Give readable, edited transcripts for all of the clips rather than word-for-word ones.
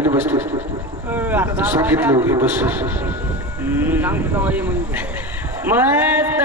खाली बसतो सांगितलं होती बस मस्त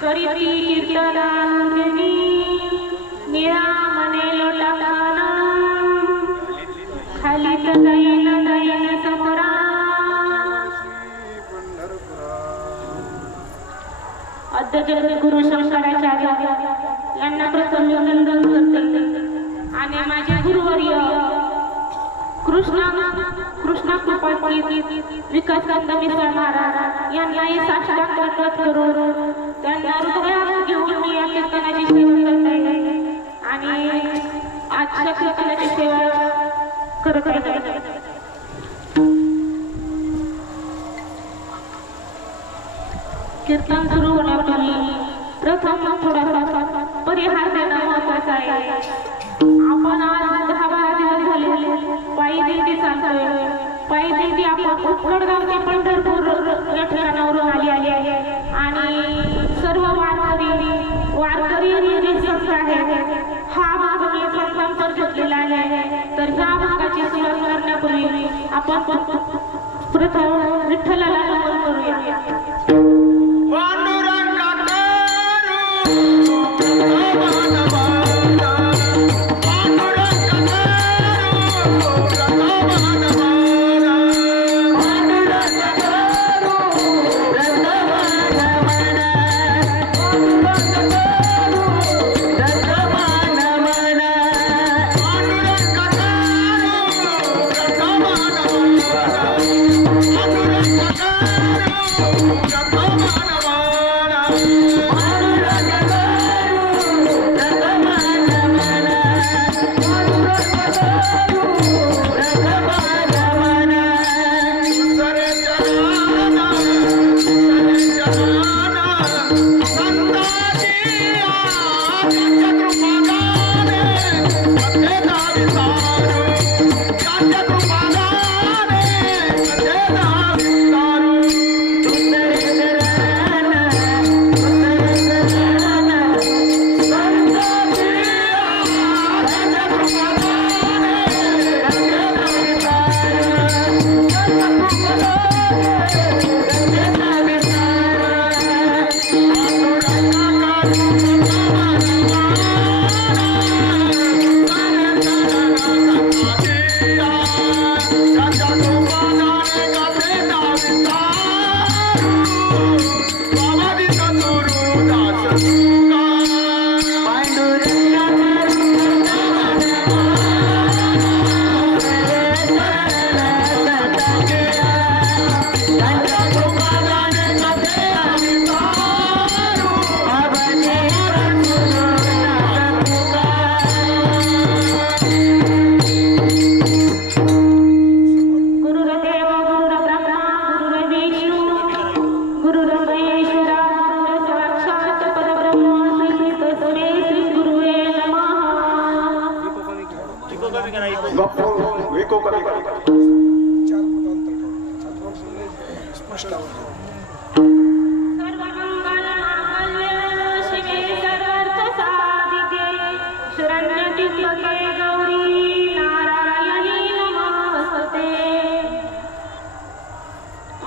करीती कीर्तनानुदिनी निळा मने लोटाखाना खाली जाईन जाईन समोरा अध्यक्ष गुरु शंकराचार्य यांना प्रथम अभिनंदन करते आणि माझे गुरुवर्य कृष्णा कृपाकी विकासकांत मिसळ महाराज यांनाही साष्टांग दंडवत करून त्यांना हृदयात घेऊन मी या कीर्तनाची सेवा करते आणि आजच्या कीर्तनाची सेवा करत आहे. कीर्तन सुरू होण्यापूर्वी प्रथम थोडासा परिहार देणं महत्वाचं आहे. आपण आज 10-12 दिवस झाले पायी दिंडी चालतोय. पायी दिंडी आपण उकडगाव ते पंढरपूर या ठिकाणावरून आली आहे आणि सर्व वारकरी जे संत आहेत हा भाग मी संतांवर घेतलेला आहे. तर ह्या भागाची सुरुवात करण्यापूर्वी आपण प्रथम विठ्ठलाला नमन करूया.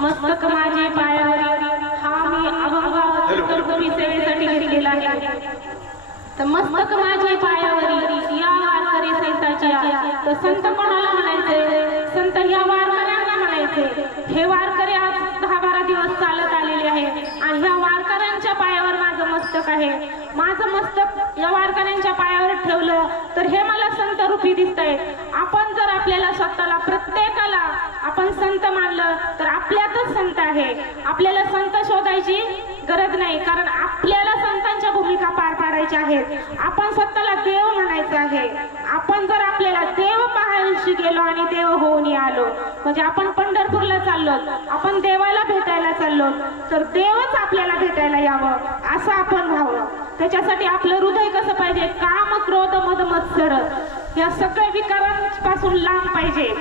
मस्तक माझे पायावर हा मी अभंग सेवेसाठी घेतलेला आहे. तर मस्तक माझे पायावरी या वारकरी संताच्या. तर संत कोणाला म्हणायचे? संत या वारकऱ्यांना म्हणायचे. हे वारकरी आज 10-12 दिवस चालत आलेले आहे आणि ह्या वारकऱ्यांच्या पायावर माझं मस्तक आहे. माझं मस्तक या वारकऱ्यांच्या पायावर ठेवलं तर हे मला संत रूपी दिसतंय. आपण जर आपल्याला स्वतःला प्रत्येकाला आपण संत मानलं तर आपल्यातच संत आहे. आपल्याला संत शोधायची गरज नाही, कारण आपल्याला संतांच्या भूमिका पार पाडायच्या आहेत. आपण स्वतःला देव म्हणायचं आहे. आपण जर आपल्याला देव पाहायला गेलो आणि देव होऊन आलो म्हणजे आपण पंढरपूरला चाललो, आपण देवाला भेटायला चाललो तर देवच आपल्याला भेटायला यावं असं आपण व्हावं. त्याच्यासाठी आपलं हृदय कसं पाहिजे? काम, क्रोध, मद, मत्सर या सगळ्या विकारांपासून लांब पाहिजे.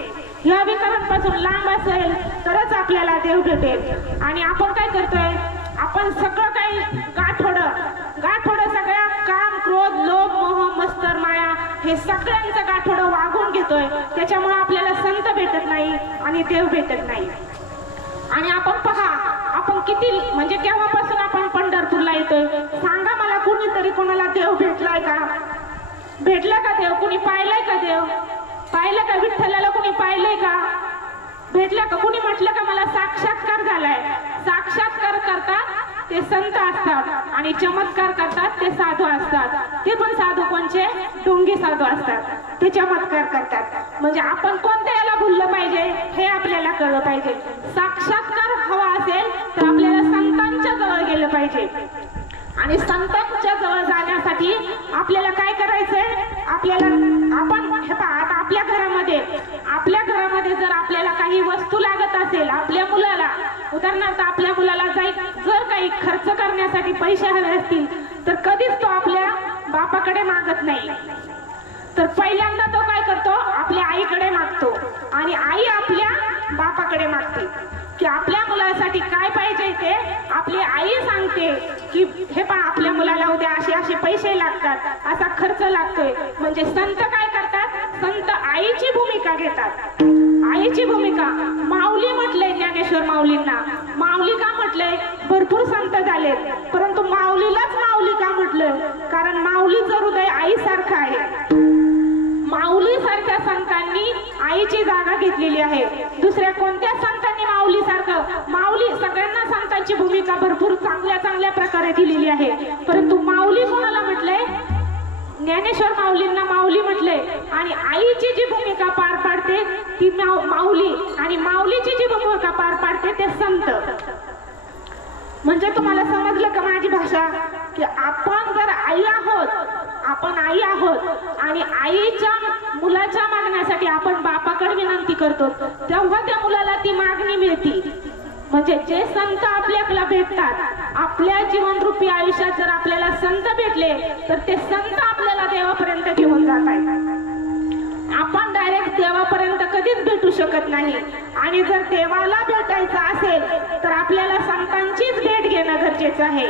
ह्या विकारांपासून लांब असेल तरच आपल्याला देव भेटेल. आणि आपण काय करतोय? आपण सगळं काही गाठोडं सगळ्या काम, क्रोध, लोभ, मोह, मत्सर, माया हे सगळ्यांचं गाठोडं वागून घेतोय. त्याच्यामुळे आपल्याला संत भेटत नाही आणि देव भेटत नाही. आणि आपण पहा, आपण किती म्हणजे केव्हापासून आपण पंढरपूरला येतोय देव भेटलाय का? भेटला का देव? कुणी पाहिलाय का देव? पाहिलं का विठ्ठलाला? कुणी पाहिलंय का? भेटला का? कुणी म्हटलं का मला साक्षात्कार झालाय? साक्षात्कार करतात ते संत असतात आणि चमत्कार करतात ते साधू असतात. ते पण साधू कोणचे? ढोंगी साधू असतात. ते चमत्कार करतात. म्हणजे आपण कोणत्या याला भुललं पाहिजे हे आपल्याला कळलं पाहिजे. साक्षात्कार हवा असेल तर आपल्याला संतांच्या जवळ गेलं पाहिजे. आणि संतांच्या जवळ जाण्यासाठी आपल्याला काय करायचंय? आपण हे पहा, आता आपल्या घरामध्ये जर आपल्याला काही वस्तू लागत असेल, आपल्या मुलाला उदाहरणार्थ आपल्या मुलाला जर काही खर्च करण्यासाठी पैसे हवे असतील तर कधीच तो आपल्या बापाकडे मागत नाही. तर पहिल्यांदा तो काय करतो? आपल्या आईकडे मागतो आणि आई आपल्या बापाकडे मागते की आपल्या मुलासाठी काय पाहिजे ते आपली आई सांगते की हे पहा आपल्या मुलाला उद्या असे पैसे लागतात, असा खर्च लागतोय. म्हणजे संत काय करतात? संत आईची भूमिका घेतात. आईची भूमिका. माऊली म्हटलंय ज्ञानेश्वर माऊलींना. माऊली का म्हटलंय? भरपूर संत झाले परंतु माऊलीलाच माऊली का म्हटलं? कारण माऊलीचं हृदय आईसारखं आहे. माऊली सारख्या संतांनी आईची जागा घेतलेली आहे. दुसऱ्या कोणत्या संतांनी माऊली सारखं? माऊली सगळ्यांना संतांची भूमिका भरपूर चांगल्या प्रकारे दिलेली आहे. परंतु माऊली कोणाला म्हटलंय? ज्ञानेश्वर माऊलींना माऊली म्हटलंय. आणि आईची जी भूमिका पार पाडते ती माऊली आणि माऊलीची जी भूमिका पार पाडते ते संत. म्हणजे तुम्हाला समजलं का माझी भाषा? की आपण जर आई आहोत आणि आईच्या मुलाच्या मागण्यासाठी आपण बापाकडे विनंती करतो तेव्हा त्या मुलाला ती मागणी मिळते. म्हणजे जे संत आपल्याला भेटतात, आपल्या जीवनरूपी आयुष्यात जर आपल्याला संत भेटले तर ते संत आपल्याला देवापर्यंत घेऊन जात आहेत. आपण डायरेक्ट देवापर्यंत कधीच भेटू शकत नाही. आणि जर देवाला भेटायचं असेल तर आपल्याला संतांचीच भेट घेणं गरजेचं आहे.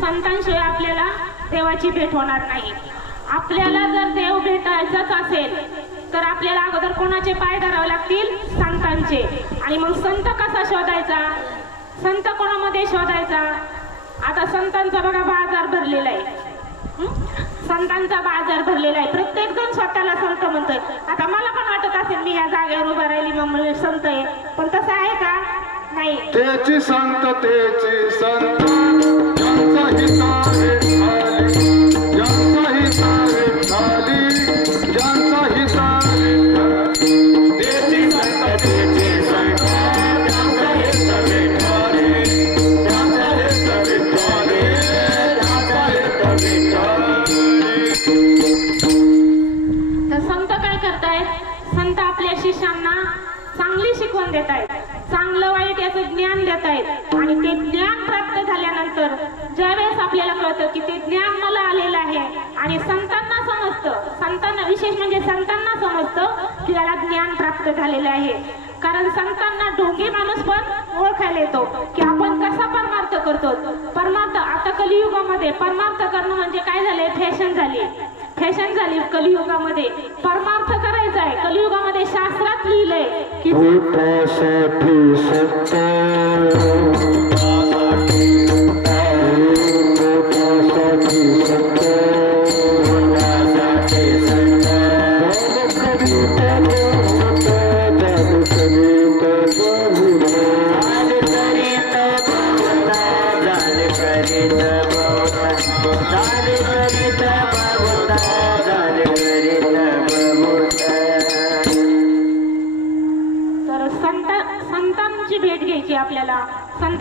संतांशिवाय आपल्याला देवाची भेट होणार नाही. आपल्याला जर देव भेटायचाच असेल तर आपल्याला अगोदर कोणाचे पाय धरावे लागतील? संतांचे. आणि मग संत कसा शोधायचा? संत कोणामध्ये शोधायचा? आता संतांचा बघा बाजार भरलेला आहे. संतांचा बाजार भरलेला आहे. प्रत्येक जण स्वतःला संत म्हणतोय. आता मला पण वाटत असेल मी या जागेवर उभा राहिली मग संत आहे, पण तसं आहे का? नाही. त्याची संत ज्यांचा संत काय करतायत? संत आपल्या शिष्यांना चांगली शिकवण देत आहेत, चांगलं वाईट याचं ज्ञान देत आहेत. आणि ते ज्ञान प्राप्त झाल्यानंतर ज्यावेळेस आपल्याला कळतं की ते ज्ञान मला आलेलं आहे आणि संतांना समजतं, संतांना विशेष म्हणजे संतांना समजतं की याला ज्ञान प्राप्त झालेलं आहे. कारण संतांना ढोंगी माणूस पण ओळखायला येतो की आपण कसा परमार्थ करतो. परमार्थ आता कलियुगामध्ये परमार्थ करणं म्हणजे काय झालंय? फॅशन झाली कलियुगामध्ये. परमार्थ करायचा आहे. कलियुगामध्ये शास्त्रात लिहिलंय की करीत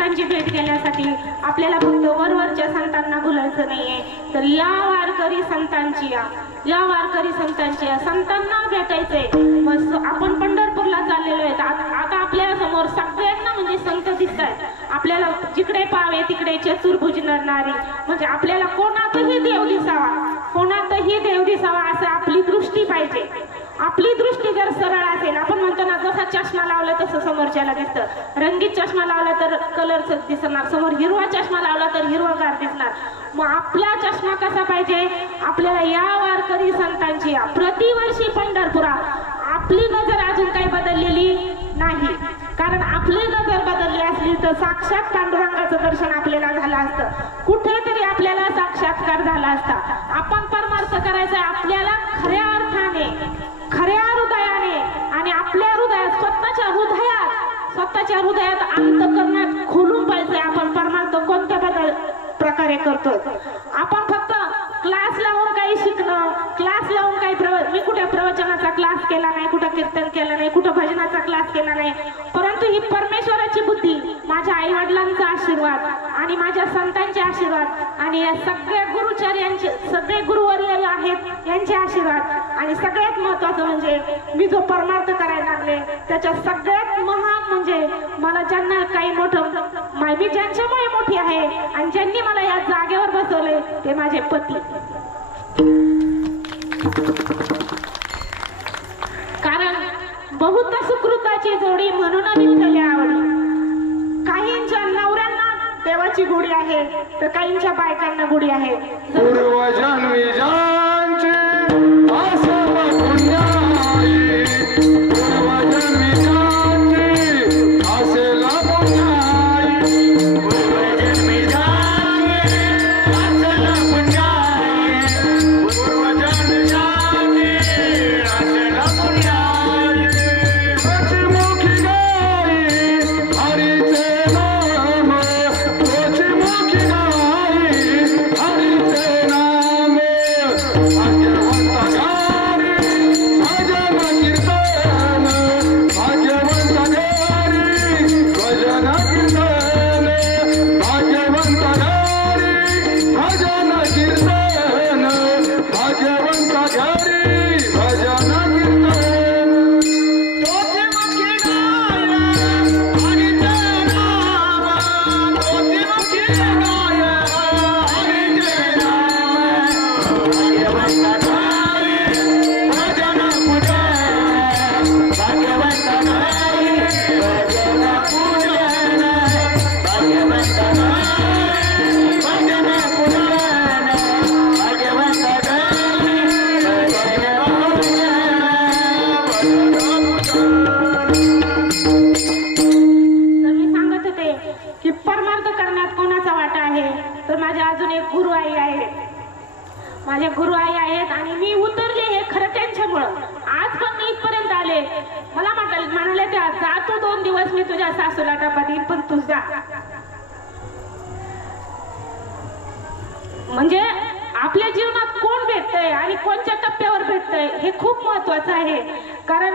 संतांची भेट घेण्यासाठी आपल्याला फक्त वरवरच्या संतांना बोलायचं नाहीये, तर या वारकरी संतांची या वारकरी संतांची संतांना भेटायचंय. मग आपण पंढरपूरला चाललेलो आहे. आता आपल्या समोर सगळ्यांना म्हणजे संत दिसत आहेत. आपल्याला जिकडे पाहावे तिकडे चतुर्भुज नरनारी, म्हणजे आपल्याला कोणातही देव दिसावा, कोणातही देव दिसावा असं आपली दृष्टी पाहिजे. आपली दृष्टी जर सरळ असेल, आपण म्हणतो ना जसा चष्मा लावला तसं समोरच्याला दिसतं. रंगीत चष्मा लावला तर कलरच दिसणार, समोर हिरवा चष्मा लावला तर हिरवागार दिसणार. मग आपला चष्मा कसा पाहिजे? आपल्याला या वारकरी संतांची प्रतिवर्षी पंढरपुरात आपली नजर अजून काही बदललेली नाही. कारण आपली नजर बदलली असली तर साक्षात पांडुरंगाचं दर्शन आपल्याला झालं असतं, कुठेतरी आपल्याला साक्षात्कार झाला असता. आपण परमार्थ करायचा आपल्याला खऱ्या अर्थाने, खऱ्या हृदयाने, आणि आपल्या हृदयात स्वतःच्या हृदयात अंतःकरणात खोलून पाहिजे आपण परमार्थ कोणत्या प्रकारे करतो. आपण फक्त क्लास लावून काही शिकणं, क्लास लावून काही मी कुठे प्रवचनाचा क्लास केला नाही, कुठं कीर्तन केलं नाही, कुठं भजनाचा क्लास केला नाही, परंतु ही परमेश्वराची बुद्धी, माझ्या आई वडिलांचा आशीर्वाद आणि माझ्या संतांचे आशीर्वाद आणि या सगळ्या गुरुचार्यांचे, सगळे गुरुवर्य आहेत यांचे आशीर्वाद, आणि सगळ्यात महत्वाचं म्हणजे मी जो परमार्थ करायला लागले त्याच्या सगळ्यात महान म्हणजे मला ज्यांना काही मोठं, मी ज्यांच्यामुळे मोठी आहे आणि ज्यांनी मला या जागेवर बसवले ते माझे पती. कारण बहुत सुकृताची जोडी म्हणून विठ्ठल आवडी. काहींच्या नवऱ्यांना देवाची गोडी आहे तर काहींच्या बायकांना गोडी आहे. माझ्या गुरु आई आहेत आणि मी उतरले हे खरं त्यांच्यामुळं. आज पण मी इथपर्यंत आले. मला म्हणाले त्या जा तू 2 दिवस मी तुझ्या सासूला डबा देईन पण तू जा. म्हणजे आपल्या जीवनात कोण भेटतंय आणि कोणत्या टप्प्यावर भेटतंय हे खूप महत्वाचं आहे. कारण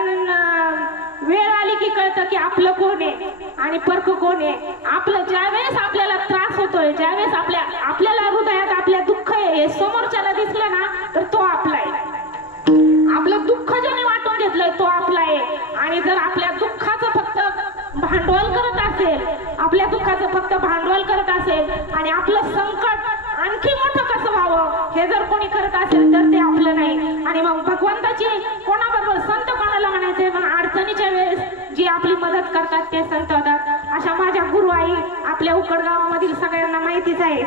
वेळ आली की कळतं की आपलं कोण आहे आणि परख कोण आहे. आपलं ज्यावेळेस आपल्याला त्रास होतोय, ज्यावेळेस आपल्याला हृदयात आपल्या दुःख आहे हे समोरच्याला दिसलं ना तर तो आपला आहे. आपलं दुःख ज्याने वाटून घेतलंय तो आपला आहे. आणि जर आपल्या दुःखाचं फक्त भांडवल करत असेल, आपल्या दुःखाचं फक्त भांडवल करत असेल आणि आपलं संकट आणखी मोठं कसं व्हावं हे जर कोणी करत असेल तर ते आपलं नाही. आणि मग भगवंताची कोणाबरोबर संत कोणाला म्हणायचंय, मग अडचणीच्या वेळेस जी आपली मदत करतात ते संत होतात. अशा माझ्या गुरु आई आपल्या उकड गावामधील सगळ्यांना माहितीच आहे.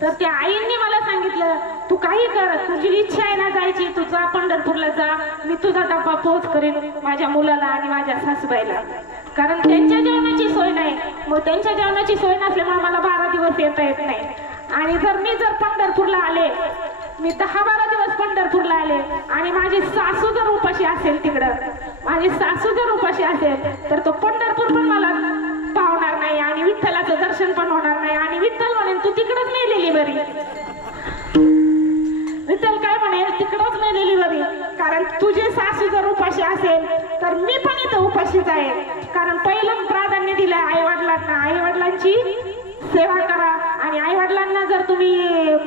तर त्या आईंनी मला सांगितलं तू काही कर, तुझी इच्छा आहे ना जायची तू जा, पंढरपूरला जा, मी तुझा डब्बा पोच करेन माझ्या मुलाला आणि माझ्या सासूबाईला. कारण त्यांच्या जेवणाची सोय नाही. मग त्यांच्या जेवणाची सोय नसल्यामुळे मला 12 दिवस येता येत नाही. आणि जर पंढरपूरला आले, मी 10-12 दिवस पंढरपूरला आले आणि माझी सासू जर उपाशी असेल तिकडं, माझी सासू जर उपाशी असेल तर तो पंढरपूर पण मला पावणार नाही आणि विठ्ठलाचं दर्शन पण होणार नाही. आणि विठ्ठल म्हणेन तू तिकडच मेलेली बरी. विठ्ठल काय म्हणेल तिकडच मेलेली बरी. कारण तुझे सासू असेल तर मी पण इथं उपाशीच आहे. कारण पहिलं प्राधान्य दिलं आई वडिलांना. आई वडिलांची सेवा करा आणि आई वडिलांना जर तुम्ही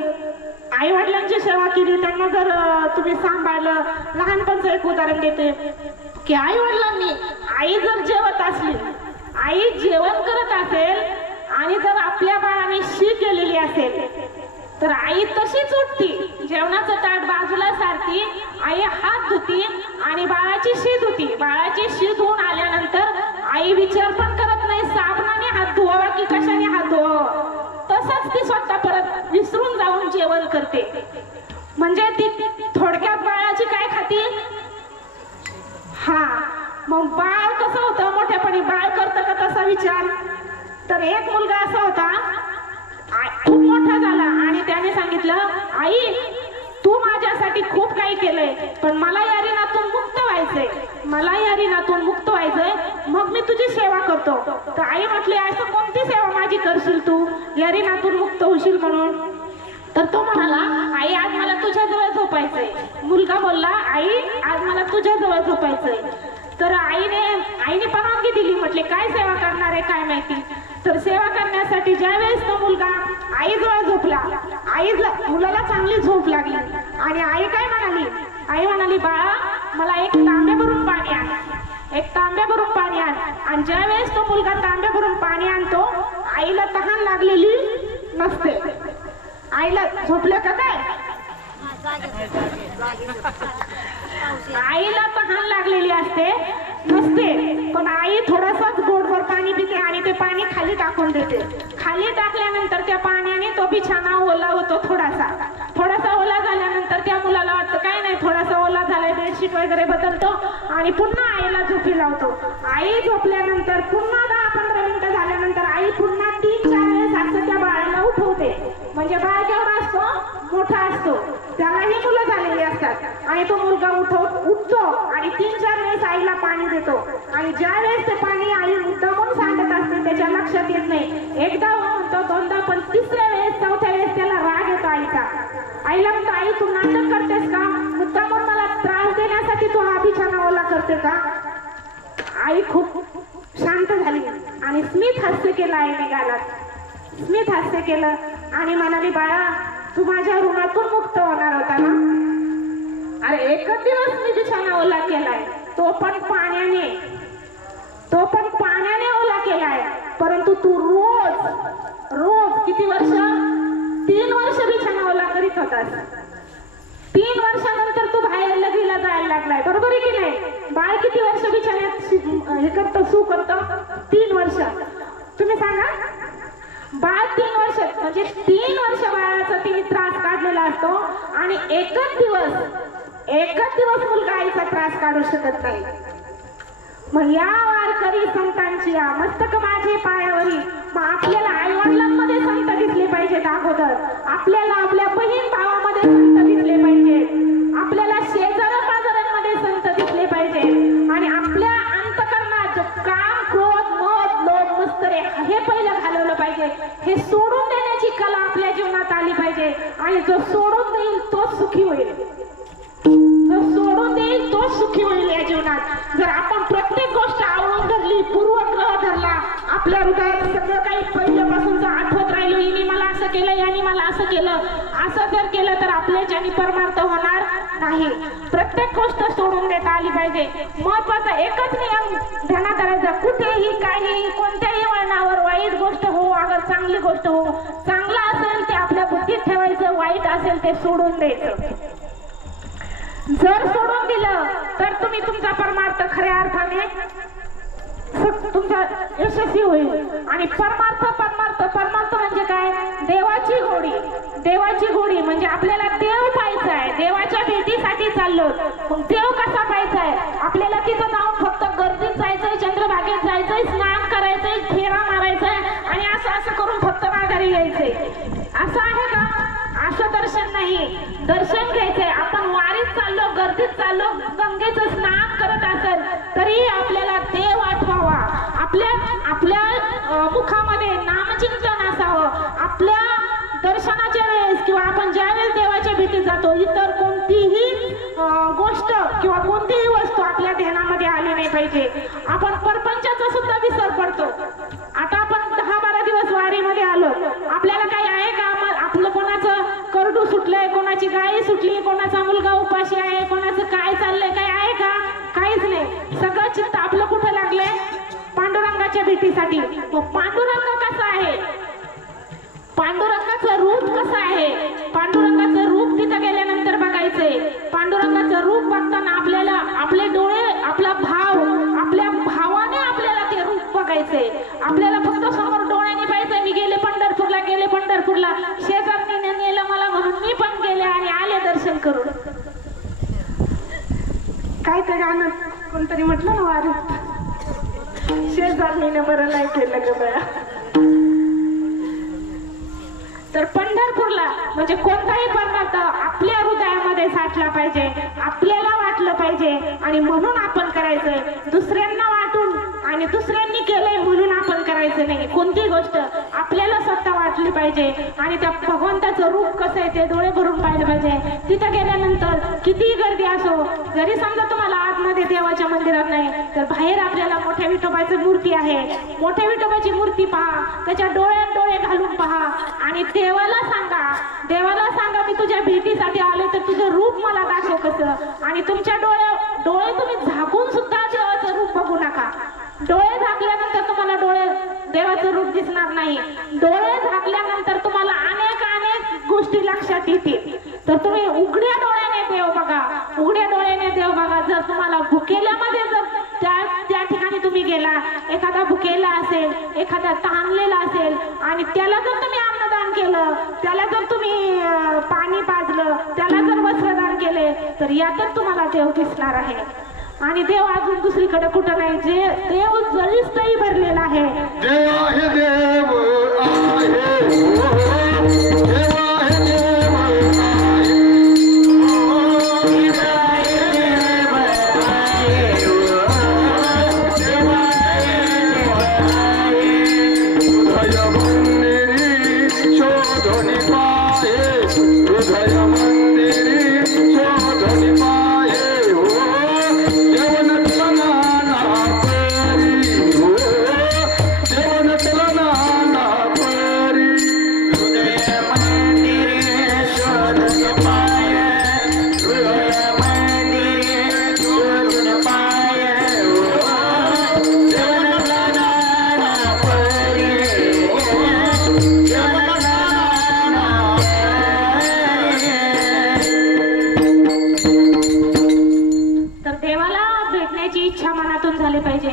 आई वडिलांची सेवा केली, त्यांना जर तुम्ही सांभाळलं. लहानपणचं एक उदाहरण देते की आई वडिलांनी आई जर जेवत असली, आई जेवण करत असेल आणि जर आपल्या बाळाने शी केलेली असेल तर आई तशीच उठती, जेवणाचं ताट बाजूला सारती, आई हात धुती आणि बाळाची शी धुती. बाळाची शी धुवून आल्यानंतर आई विचार पण करत नाही साबणाने हात धुवावा की कशाने हात धुवावा. तसंच ती स्वतः परत विसरून जाऊन जेवण करते. म्हणजे ती थोडक्यात बाळाची काय खाती. हा, मग बाळ कसं होतं, मोठ्यापणी बाळ करतं का तसा विचार. तर एक मुलगा असा होता, खूप मोठा झाला आणि त्याने सांगितलं, आई तू माझ्यासाठी खूप काही केलंय, पण मला या ऋणातून मुक्त व्हायचंय, मला या ऋणातून मुक्त व्हायचंय, मग मी तुझी सेवा करतो. तर आई म्हटली, असं कोणती सेवा माझी करशील तू या ऋणातून मुक्त होशील म्हणून. तर तो म्हणाला, आई आज मला तुझ्याजवळ झोपायचंय. मुलगा बोलला, आई आज मला तुझ्याजवळ झोपायचंय. तर आईने परवानगी दिली. म्हटले काय सेवा करणार आहे काय माहिती. तर सेवा करण्यासाठी ज्या वेळेस तो मुलगा आईजवळ झोपला, मुलाला चांगली झोप लागली आणि आई काय म्हणाली, आई म्हणाली, बाळा मला एक तांब्या भरून पाणी आण, एक तांब्या भरून पाणी आण. आणि ज्या वेळेस तो मुलगा तांब्या भरून पाणी आणतो, आईला तहान लागलेली नसते. आईला झोपलं का काय, आईला तहान लागलेली असते नसते, पण आई थोडंसंच गोडभर पाणी पिते आणि ते पाणी खाली टाकून देते. खाली टाकल्यानंतर त्या पाण्याने तो बिछाना ओला होतो. थोडासा ओला झाल्यानंतर त्या मुलाला वाटतं काय नाही, थोडासा ओला झालाय, बेडशीट वगैरे बदलतो आणि पुन्हा आईला झोपी लावतो. आई झोपल्यानंतर पुन्हा 10-15 मिनिटं झाल्यानंतर आई पुन्हा 3-4 वेळेस असं त्या बाळाला उठवते. म्हणजे बाळ केवढा असतो, मोठा असतो, त्यालाही मुलं झालेली असतात आणि तो मुलगा उठतो आणि 3-4 वेळेस आईला पाणी देतो. आणि ज्या वेळेस ते पाणी आई मुद्दामून सांगत असते त्याच्या लक्षात येत नाही. एकदा म्हणतो, दोनदा, पण तिसऱ्या वेळेस 4थ्या वेळेस त्याला राग येतो आईचा. आईला म्हणतो, आई तू नाटक करतेस का, मुद्दामून मला त्रास देण्यासाठी तू हा बिछाना ओला करते का. आई खूप शांत झाली आणि स्मित हास्य केलं आईने गालात. स्मित हास्य केलं आणि म्हणाली, बाळा तू माझ्या ऋणातून मुक्त होणार होता ना. अरे एकच दिवस मी बिछाना ओला केलाय, तो पण पाण्याने ओला केलाय, परंतु तू रोज किती वर्ष, 3 वर्ष बिछाना ओला करीत होतास. 3 वर्षानंतर तू बाहेर लगीला जायला लागलाय, बरोबर आहे की नाही. बाळ किती वर्ष बिछाण्यात हे करतं, सू करतं, 3 वर्ष. तुम्ही सांगा, बाळ 3 वर्ष, म्हणजे 3 वर्ष बाळाचा तिने त्रास काढलेला असतो आणि एकच दिवस मुलगा आईचा त्रास काढू शकत नाही. मग या वारकरी संतांची या मस्तक माझे पायावरी. मग आपल्याला आई वडिलांमध्ये संत दिसले पाहिजेत अगोदर, आपल्याला आपल्या बहीण भावामध्ये संत दिसले पाहिजेत, आपल्याला शेजाऱ्या पाजाऱ्यांमध्ये संत दिसले पाहिजेत आणि आपल्या अंतकरणात काम, क्रोध, मद, लोभ, मत्सरे हे पहिलं घालवलं पाहिजे. हे सोडून देण्याची कला आपल्या जीवनात आली पाहिजे आणि जो सोडून देईल तोच सुखी होईल. जो सोडून देईल तोच सुखी होईल या जीवनात. जर आपण प्रत्येक गोष्ट आवडून धरली, पूर्वग्रह धरला, आपल्या हृदयात सगळं काही पहिल्यापासून आठवत राहिलो, हिने मला असं केलं, याने मला असं केलं, असं जर केलं तर आपल्याच्यानी परमार्थ होणार नाही. प्रत्येक गोष्ट सोडून देता आली पाहिजे. महत्वाचा एकच नियम ध्यानात धरायचा, कुठेही काही कोणत्याही वळणावर वाईट गोष्ट हो, अगर चांगली गोष्ट हो, चांगलं असेल ते आपल्या बुद्धीत ठेवायचं, वाईट असेल ते सोडून द्यायचं. जर सोडून दिलं तर तुम्ही तुमचा परमार्थ खऱ्या अर्थाने तुमचा यशस्वी होईल. आणि परमार्थ म्हणजे काय, देवाची गोडी म्हणजे आपल्याला देव पाहायचा आहे, देवाच्या भेटीसाठी चाललो. मग देव कसा पाहायचा आहे, आपल्याला तिथं जाऊन फक्त गर्दीत जायचंय, चंद्रभागेत जायचंय, स्नान करायचंय, फेरा मारायचाय आणि असं करून फक्त माघारी यायचंय, असं आहे का. असं दर्शन नाही. दर्शन घ्यायचंय. आपण वारीत चाललो, गर्दीत चाललो, गंगेचं स्नान करत असेल तरी आपल्याला देव आठवावा, आपल्या मुखामध्ये नामचिंतन असावं. आपल्या दर्शनाच्या वेळेस किंवा आपण ज्या वेळेस देवाच्या भेटीत जातो, इतर कोणतीही गोष्ट किंवा कोणतीही वस्तू आपल्या ध्यानामध्ये आली नाही पाहिजे. आपण परपंचाचा सुद्धा विसर पडतो. आता आपण 10-12 दिवस वारीमध्ये आलो, आपल्याला काही आहे का? आपलं कोणाचं करडू सुटलंय, कोणाची गाय सुटली, कोणाचा मुलगा उपाशी आहे, कोणाचं काय चाललंय, काय आहे का? काहीच नाही. सगळं चित्त आपलं कुठं लागलंय? पांडुरंगाच्या भेटीसाठी. मग पांडुरंग कसा आहे, पांडुरंगाचं रूप कसं आहे, पांडुरंगाचं रूप तिथं गेल्यानंतर बघायचंय. पांडुरंगाचं रूप बघताना आपल्याला आपले डोळे, आपला भाव, आपल्या भावाने आपल्याला ते रूप बघायचंय. आपल्याला फक्त समोर डोळ्याने पाहिजे. मी गेले पंढरपूरला, गेले पंढरपूरला, शेजारने नेलं मला म्हणून मी पण गेले आणि आले दर्शन करून. काहीतरी आनंद कोणतरी म्हटलं ना वारीत, शेजारने बरं नाही केलं ग बया. तर पंढरपूरला म्हणजे कोणताही पदार्थ आपल्या हृदयामध्ये साठला पाहिजे, आपल्याला वाटलं पाहिजे आणि म्हणून आपण करायचंय. दुसऱ्यांना वाटून आणि दुसऱ्यांनी केलंय म्हणून आपण करायचं नाही. कोणतीही गोष्ट आपल्याला स्वतः वाटली पाहिजे आणि त्या भगवंताचं रूप कसं आहे ते डोळे भरून पाहिलं पाहिजे. तिथं गेल्यानंतर कितीही गर्दी असो, जरी समजा तुम्हाला आतमध्ये देवाच्या मंदिरात नाही तर बाहेर आपल्याला मोठ्या विठोबाची मूर्ती आहे. मोठ्या विठोबाची मूर्ती पहा, त्याच्या डोळ्यात डोळे घालून पहा आणि देवाला सांगा मी तुझ्या भेटीसाठी आले तर तुझं रूप मला दाखव कसं. आणि तुमच्या डोळे तुम्ही झाकून सुद्धा देवाचं रूप बघू नका. डोळे झाकल्यानंतर तुम्हाला देवाचं रूप दिसणार नाही. डोळे झाकल्यानंतर तुम्हाला अनेक गोष्टी लक्षात येतील. तर तुम्ही उघड्या डोळ्याने देव बघा, उघड्या डोळ्याने देव बघा. जर तुम्हाला भुकेल्यामध्ये जर त्या ठिकाणी तुम्ही गेला, एखादा भुकेला असेल, एखादा ताणलेला असेल आणि त्याला जर तुम्ही अन्नदान केलं, त्याला जर तुम्ही पाणी पाजलं, त्याला जर वस्त्रदान केले तर यातच तुम्हाला देव दिसणार आहे. आणि देव अजून दुसरीकडे कुठं नाही. जे देव जळीस्थळी भरलेला आहे. देव आहे, देव आहे, देव आहे, देव आहे. हृदय मंदिरी शोधनी पाये, हृदय मंदिरी शोधनी पाये. इच्छा मनातून झाली पाहिजे.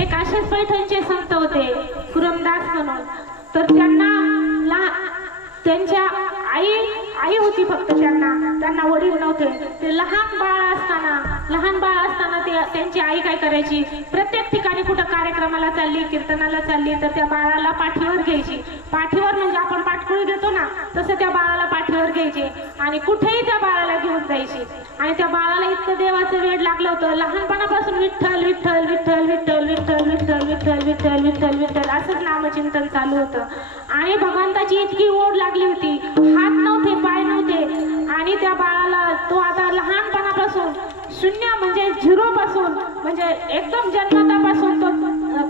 एक असेच पैठणचे संत होते कुरमदास म्हणून. तर त्यांच्या आई होती फक्त, त्यांना वडील नव्हते. ते लहान बाळ असताना त्यांची आई काय करायची, प्रत्येक ठिकाणी कुठं कार्यक्रमाला चालली, कीर्तनाला चालली तर त्या बाळाला पाठीवर घ्यायची. पाठीवर म्हणजे आपण पाठकुळी घेतो ना, तसं त्या बाळाला पाठीवर घ्यायची आणि कुठेही त्या बाळाला घेऊन जायची. आणि त्या बाळाला इतकं देवाचं वेड लागलं होतं. लहानपणापासून विठ्ठल विठ्ठल विठ्ठल विठ्ठल विठ्ठल विठ्ठल विठ्ठल विठ्ठल विठ्ठल विठ्ठल असंच नामचिंतन चालू होतं. आणि भगवंताची इतकी ओढ लागली होती, हात नव्हते, पाय नव्हते. आणि त्या बाळाला तो आता लहानपणापासून शून्य म्हणजे झिरो पासून, म्हणजे एकदम जन्मतापासून तो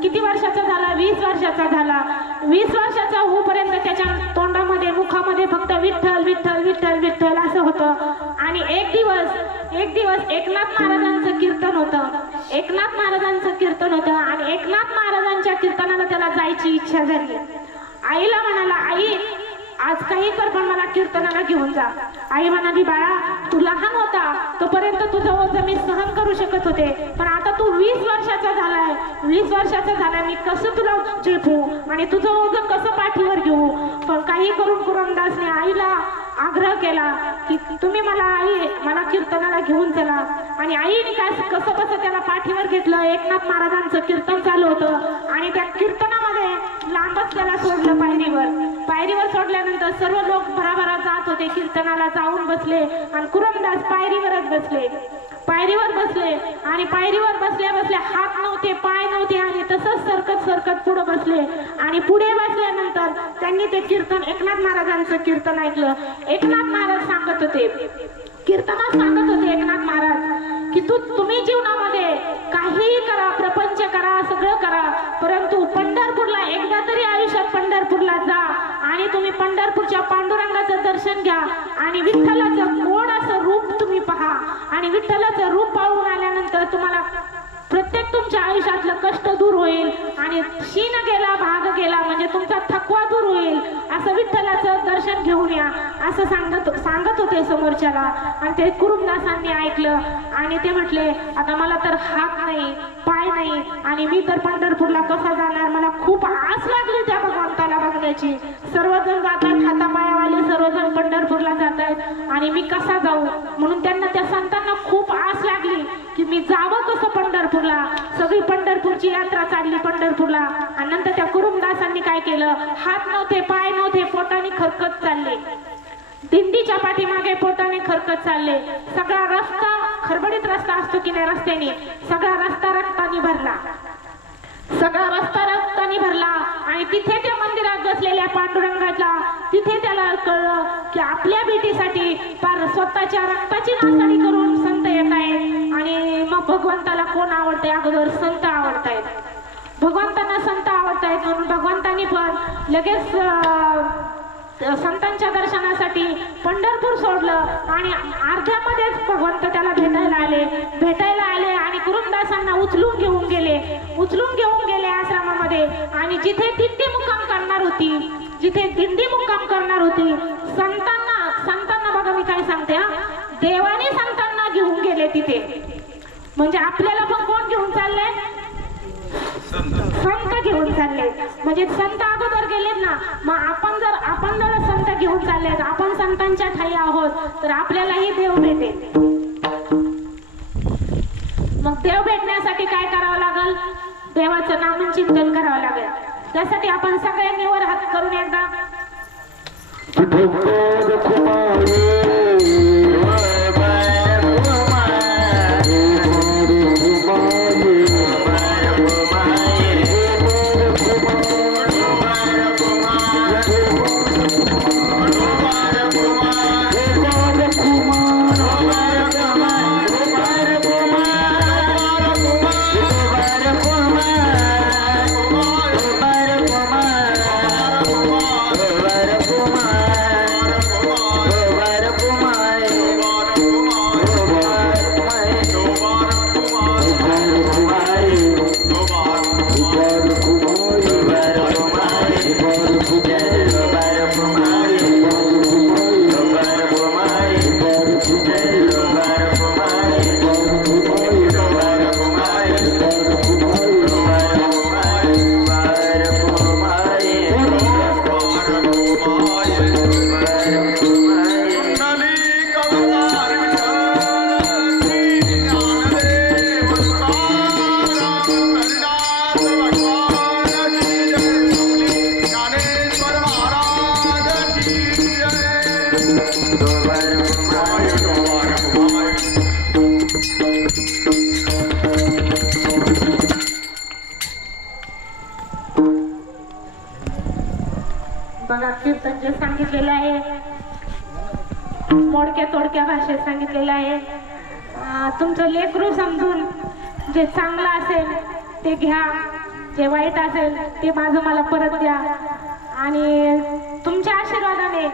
किती वर्षाचा झाला, 20 वर्षाचा झाला. 20 वर्षाचा होईपर्यंत त्याच्या तोंडामध्ये, मुखामध्ये फक्त विठ्ठल विठ्ठल विठ्ठल विठ्ठल असं होतं. आणि एक दिवस एकनाथ महाराजांचं कीर्तन होतं. आणि एकनाथ महाराजांच्या कीर्तनाला त्याला जायची इच्छा झाली. आईला म्हणाला, आई आज काही कर पण मला कीर्तनाला घेऊन जा. आई म्हणाली, बाळा तू लहान होता तोपर्यंत तुझं ओझं मी सहन करू शकत होते, पण आता तू 20 वर्षाचा झालाय, मी कसं तुला झेपू आणि तुझं ओझं कसं पाठीवर घेऊ. पण काही करून कुरमदासने आईला आग्रह केला की तुम्ही मला कीर्तनाला घेऊन चला. आणि आईने कसं त्याला पाठीवर घेतलं. एकनाथ महाराजांचं कीर्तन चालू होतं आणि त्या कीर्तनामध्ये लांबच त्याला सोडलं पायरीवर सोडल्यानंतर सर्व लोक भराभरा जात होते. कीर्तनाला जाऊन बसले आणि कुरमदास पायरीवर बसले आणि पायरीवर बसल्या हात नव्हते, पाय नव्हते आणि तसंच सरकत पुढे बसले. आणि पुढे बसल्यानंतर त्यांनी ते कीर्तन, एकनाथ महाराजांचं कीर्तन ऐकलं. एकनाथ महाराज कीर्तनात सांगत होते एकनाथ महाराज की तुम्ही जीवनामध्ये काहीही करा, प्रपंच करा, सगळं करा, परंतु पंढरपूरला एकदा तरी आयुष्यात पंढरपूरला जा आणि तुम्ही पंढरपूरच्या पांडुरंगाचं दर्शन घ्या आणि विठ्ठलाचं गोड असं रूप तुम्ही पहा आणि विठ्ठलाचं रूप पाहून आल्यानंतर तुम्हाला प्रत्येक तुमच्या आयुष्यातलं कष्ट दूर होईल आणि शीन गेला भाग गेला म्हणजे तुमचा थकवा दूर होईल, असं विठ्ठलाचं दर्शन घेऊन या असं सांगत होते समोरच्याला. आणि ते कुरुमदासांनी ऐकलं आणि ते म्हटले आता मला तर हात नाही, पाय नाही आणि मी तर पंढरपूरला कसा जाणार, मला खूप आस लागली त्या भगवंताला बघण्याची. सर्वजण जातात, हातापायावाले सर्वजण पंढरपूरला जात आहेत आणि मी कसा जाऊ, म्हणून त्यांना त्या संतांना खूप आस लागली की मी जावं कसं पंढरपूरला. सगळी पंढरपूरची यात्रा चालली पंढरपूरला आणि नंतर त्या कुरुमदासांनी काय केलं, हात नव्हते, पाय नव्हते, पोटाने खरकत चालले, दिंडीच्या पाठीमागे पोटाने खरकत चालले. सगळा रस्ता खडबडीत रस्ता असतो की नाही, रस्त्याने सगळा रस्ता रक्ताने भरला, सगळा रस्ता रक्ताने भरला आणि तिथे त्या मंदिरात बसलेल्या पांडुरंगाला तिथे त्याला कळलं की आपल्या भेटीसाठी फार स्वतःच्या रक्ताची नासाडी करून संत येत आहेत. आणि मग भगवंताला कोण आवडतंय, अगोदर संत आवडतायत, भगवंतांना संत आवडतायत म्हणून भगवंतांनी पण लगेच संतांच्या दर्शनासाठी पंढरपूर सोडलं आणि अर्ध्यामध्येच भगवंत त्याला भेटायला आले आणि कुरुमदासांना उचलून घेऊन गेले आश्रमामध्ये. आणि जिथे दिंडी मुक्काम करणार होती संतांना बघा मी काय सांगते, देवाने संतांना घेऊन गेले तिथे. म्हणजे आपल्याला पण कोण घेऊन चालले, संत घेऊन चालले. म्हणजे संत अगोदर गेलेत ना, मग आपण जर संत घेऊन चालले, आपण संतांच्या ठाई आहोत तर आपल्यालाही देव भेटेल. मग देव भेटण्यासाठी काय करावं लागल, देवाचं नामचिंतन करावं लागेल. त्यासाठी आपण सगळ्यांनी वर हात करून एकदा बघा कीर्तन जे सांगितलेलं आहे मोडक्या तोडक्या भाषेत सांगितलेलं आहे. तुमचं लेकरू समजून जे चांगलं असेल ते घ्या, जे वाईट असेल ते माझं मला परत द्या. आणि तुमच्या आशीर्वादाने,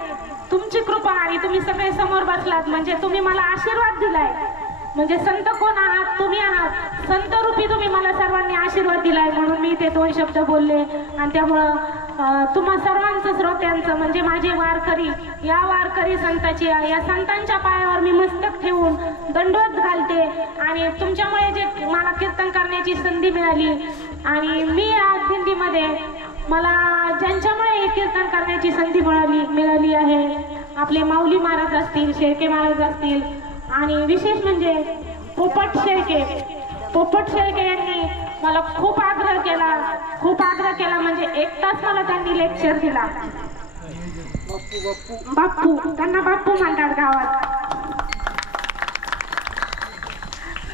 तुमची कृपा आणि तुम्ही सगळे समोर बसलात म्हणजे तुम्ही मला आशीर्वाद दिलाय. म्हणजे संत कोण आहात, तुम्ही आहात. संत रूपी तुम्ही मला सर्वांनी आशीर्वाद दिलाय म्हणून मी ते 2 शब्द बोलले. आणि त्यामुळं तुम्हा सर्वांचं श्रोत्यांचं म्हणजे माझे वारकरी, या वारकरी संताची, या संतांच्या पायावर मी मस्तक ठेवून दंडवत घालते. आणि तुमच्यामुळे जे मला कीर्तन करण्याची संधी मिळाली आणि मी या दिंडीमध्ये मला ज्यांच्यामुळे हे कीर्तन करण्याची संधी मिळाली आहे, आपले माऊली महाराज असतील, शेळके महाराज असतील आणि विशेष म्हणजे पोपट शेळके यांनी मला खूप आग्रह केला म्हणजे 1 तास मला त्यांनी लेक्चर दिला. बाप्पू, त्यांना बाप्पू म्हणतात गावात.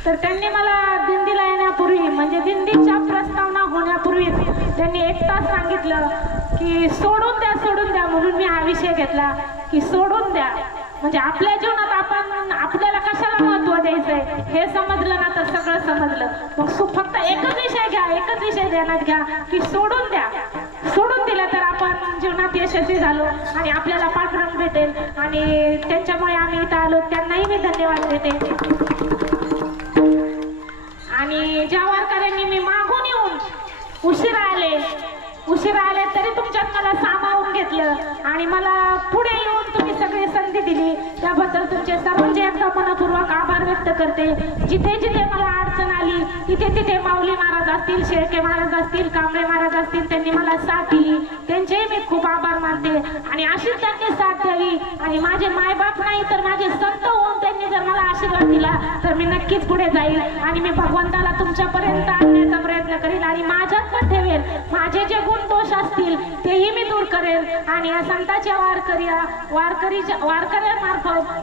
तर त्यांनी मला दिंडीला येण्यापूर्वी म्हणजे दिंडीच्या प्रस्तावना होण्यापूर्वी त्यांनी 1 तास सांगितलं की सोडून द्या म्हणून मी हा विषय घेतला की सोडून द्या. म्हणजे आपल्या जीवनात आपण आपल्याला कशाला महत्व द्यायचंय हे समजलं ना तर सगळं समजलं. मग फक्त एकच विषय घ्या, एकच विषय ध्यानात घ्या की सोडून द्या. सोडून दिलं तर आपण जीवनात यशस्वी झालो आणि आपल्याला पाठबळ भेटेल. आणि त्यांच्यामुळे आम्ही इथं आलो, त्यांनाही मी धन्यवाद देते. आणि ज्या वारकऱ्यांनी मी मागून येऊन उशिरा आले तरी तुमच्यात मला सामावून घेतलं आणि मला पुढे येऊन तुम्ही सगळी संधी दिली, त्याबद्दल तुमचे सर्वांचे एकदा मनपूर्वक आभार व्यक्त करते. जिथे जिथे मला अडचण आली तिथे तिथे माऊली महाराज असतील, शेळके महाराज असतील, कांबळे महाराज असतील, त्यांनी मला साथ दिली, त्यांचेही मी खूप आभार मानते. आणि अशीच त्यांनी साथ द्यावी. आणि माझे मायबाप नाही तर माझे संत होऊन त्यांनी जर मला आशीर्वाद दिला तर मी नक्कीच पुढे जाईल आणि मी भगवंताला तुमच्यापर्यंत आणण्याचा प्रयत्न करेल आणि माझ्यात पण ठेवेल. माझे जे गुण दोष असतील तेही मी दूर करेल. आणि या संतांच्या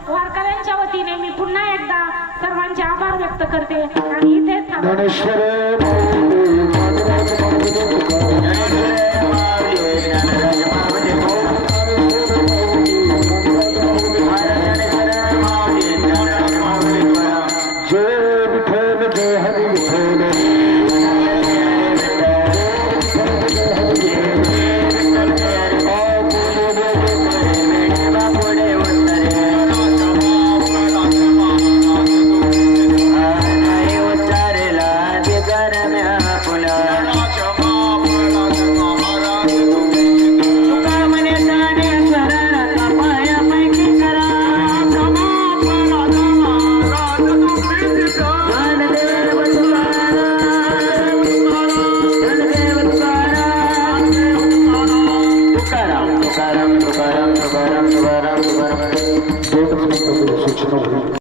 वारकऱ्यांच्या वतीने मी पुन्हा एकदा सर्वांचे आभार व्यक्त करते आणि इथेच